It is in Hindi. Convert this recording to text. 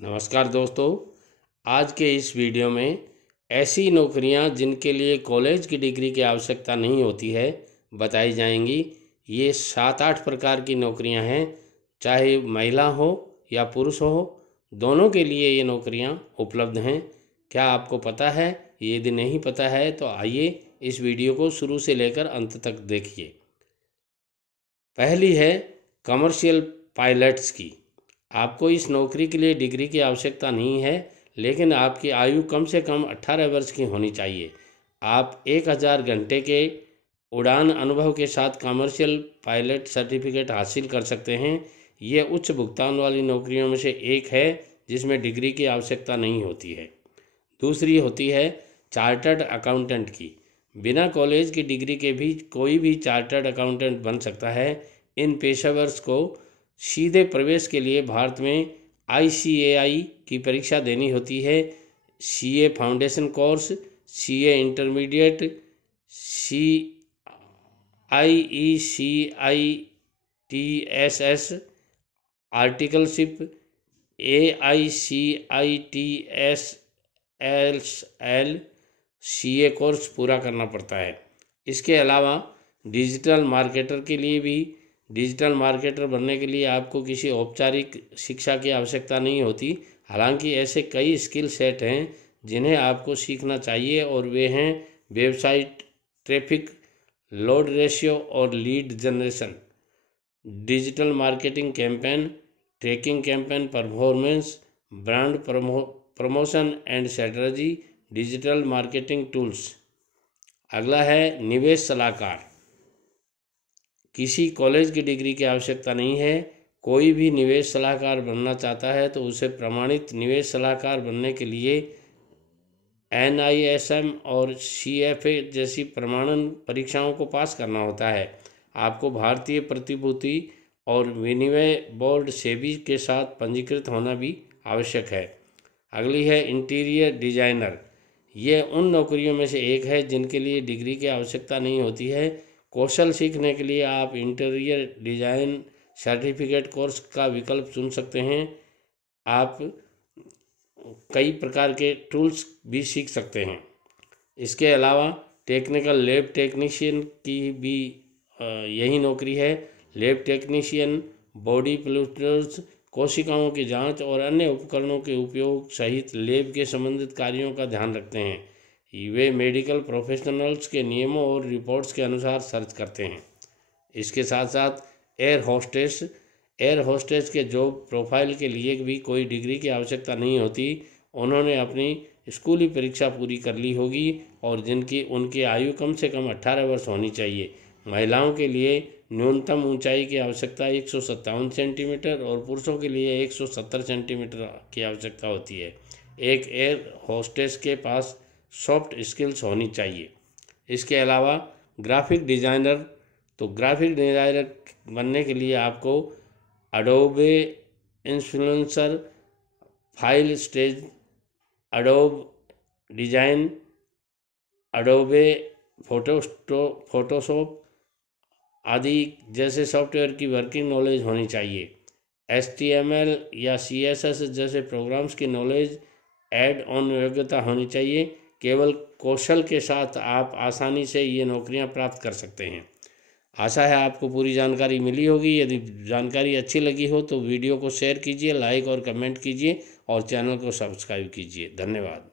नमस्कार दोस्तों, आज के इस वीडियो में ऐसी नौकरियां जिनके लिए कॉलेज की डिग्री की आवश्यकता नहीं होती है बताई जाएंगी। ये 7-8 प्रकार की नौकरियां हैं, चाहे महिला हो या पुरुष हो, दोनों के लिए ये नौकरियां उपलब्ध हैं। क्या आपको पता है? यदि नहीं पता है तो आइए इस वीडियो को शुरू से लेकर अंत तक देखिए। पहली है कमर्शियल पायलट्स की। आपको इस नौकरी के लिए डिग्री की आवश्यकता नहीं है, लेकिन आपकी आयु कम से कम 18 वर्ष की होनी चाहिए। आप 1000 घंटे के उड़ान अनुभव के साथ कमर्शियल पायलट सर्टिफिकेट हासिल कर सकते हैं। ये उच्च भुगतान वाली नौकरियों में से एक है जिसमें डिग्री की आवश्यकता नहीं होती है। दूसरी होती है चार्टर्ड अकाउंटेंट की। बिना कॉलेज की डिग्री के भी कोई भी चार्टर्ड अकाउंटेंट बन सकता है। इन पेशेवर्स को सीधे प्रवेश के लिए भारत में ICAI की परीक्षा देनी होती है। CA foundation course, CA intermediate, CIECITSS articleship, AICITSL CA course पूरा करना पड़ता है। इसके अलावा डिजिटल मार्केटर के लिए भी, डिजिटल मार्केटर बनने के लिए आपको किसी औपचारिक शिक्षा की आवश्यकता नहीं होती। हालांकि ऐसे कई स्किल सेट हैं जिन्हें आपको सीखना चाहिए और वे हैं वेबसाइट ट्रैफिक, लोड रेशियो और lead generation, digital marketing campaign, tracking campaign performance, brand promotion and strategy, digital marketing tools. अगला है निवेश सलाहकार। किसी कॉलेज की डिग्री की आवश्यकता नहीं है। कोई भी निवेश सलाहकार बनना चाहता है तो उसे प्रमाणित निवेश सलाहकार बनने के लिए NISM और CFA जैसी प्रमाणन परीक्षाओं को पास करना होता है। आपको भारतीय प्रतिभूति और विनिमय बोर्ड सेबी के साथ पंजीकृत होना भी आवश्यक है। अगली है इंटीरियर डिजाइनर। ये उन नौकरियों में से एक है जिनके लिए डिग्री की आवश्यकता नहीं होती है। कौशल सीखने के लिए आप इंटीरियर डिजाइन सर्टिफिकेट कोर्स का विकल्प चुन सकते हैं। आप कई प्रकार के टूल्स भी सीख सकते हैं। इसके अलावा टेक्निकल लैब टेक्नीशियन की भी यही नौकरी है। लैब टेक्नीशियन बॉडी फ्लूइड्स, कोशिकाओं की जांच और अन्य उपकरणों के उपयोग सहित लैब के संबंधित कार्यों का ध्यान रखते हैं। वे मेडिकल प्रोफेशनल्स के नियमों और रिपोर्ट्स के अनुसार सर्च करते हैं। इसके साथ साथ एयर होस्टेस के जॉब प्रोफाइल के लिए भी कोई डिग्री की आवश्यकता नहीं होती। उन्होंने अपनी स्कूली परीक्षा पूरी कर ली होगी और उनकी आयु कम से कम 18 वर्ष होनी चाहिए। महिलाओं के लिए न्यूनतम ऊंचाई की आवश्यकता 157 सेंटीमीटर और पुरुषों के लिए 170 सेंटीमीटर की आवश्यकता होती है। एक एयर होस्टेस के पास सॉफ्ट स्किल्स होनी चाहिए। इसके अलावा ग्राफिक डिज़ाइनर बनने के लिए आपको Adobe influencer, file stage, Adobe design, Adobe Photoshop आदि जैसे सॉफ्टवेयर की वर्किंग नॉलेज होनी चाहिए। HTML या CSS जैसे प्रोग्राम्स की नॉलेज ऐड ऑन योग्यता होनी चाहिए। केवल कौशल के साथ आप आसानी से ये नौकरियां प्राप्त कर सकते हैं। आशा है आपको पूरी जानकारी मिली होगी। यदि जानकारी अच्छी लगी हो तो वीडियो को शेयर कीजिए, लाइक और कमेंट कीजिए और चैनल को सब्सक्राइब कीजिए। धन्यवाद।